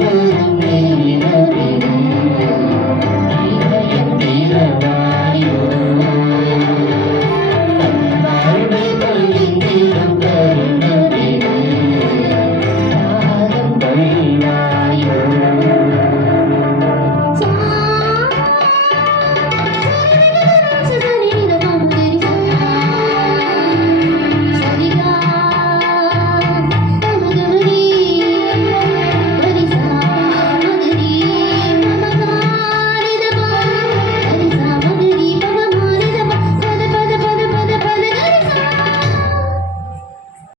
Amen.